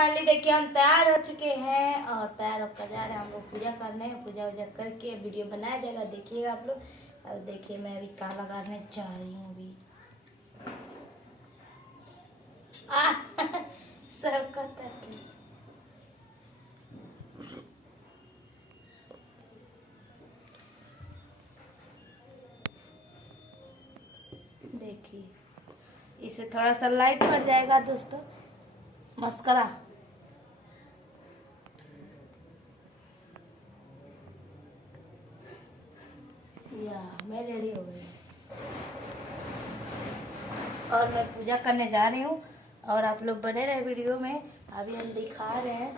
Finally देखिए हम तैयार हो चुके हैं और तैयार होकर जा रहे हैं हम लोग पूजा करने। पूजा वूजा करके वीडियो बनाया जाएगा, देखिएगा आप लोग। अब देखिए मैं अभी काला करने जा रही हूँ अभी। सर का देखिए इसे थोड़ा सा लाइट पड़ जाएगा दोस्तों। मस्करा या मैं रेडी हो गई और मैं पूजा करने जा रही हूँ और आप लोग बने रहे वीडियो में। अभी हम दिखा रहे हैं,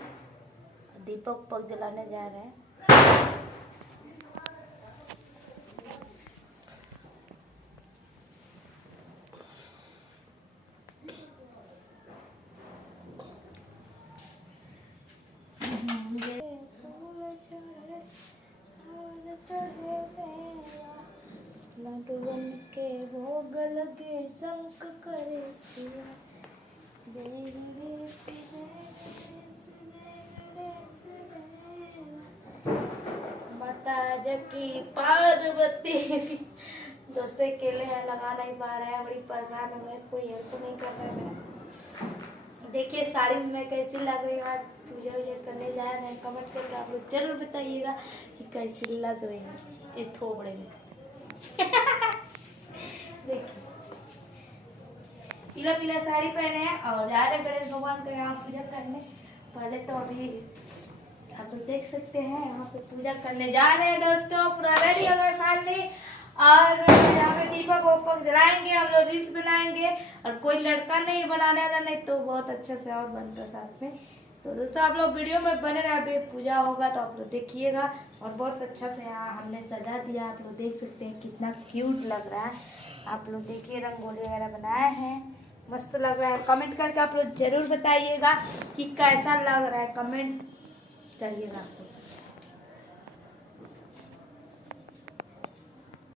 दीपक पक जलाने जा रहे हैं। लड्डून के भोग लगे शंख करे सिया। माता जकी पार्वती। दोस्तों अकेले हैं, लगा नहीं पा रहे हैं, बड़ी परेशान हो गए, कोई हेल्प नहीं कर रहा है मेरा। देखिए साड़ी में मैं कैसी लग रही हूँ। आज पूजा वूजा करने जा रहे हैं, कमेंट करके आप लोग जरूर बताइएगा कि कैसी लग रही है इस थोबड़े में। देखिए पीला पीला साड़ी पहने हैं और जा रहे गणेश भगवान का यहाँ पूजा करने। पहले तो अभी आप लोग देख सकते हैं यहाँ पे पूजा करने जा रहे हैं दोस्तों। पूरा रेडी हो गए फाइनली और यहाँ पे दीपक वोपक जलाएंगे, हम लोग रील्स बनाएंगे। और कोई लड़का नहीं बनाने वाला, नहीं तो बहुत अच्छा से और बनता साथ में। तो दोस्तों आप लोग वीडियो में बने रहे, पूजा होगा तो आप लोग देखिएगा। और बहुत अच्छा से यहाँ हमने सजा दिया, आप लोग देख सकते हैं कितना क्यूट लग रहा है। आप लोग देखिए रंगोली वगैरह बनाए हैं, मस्त लग रहा है। कमेंट करके आप लोग जरूर बताइएगा कि कैसा लग रहा है, कमेंट करिएगा आप लोग।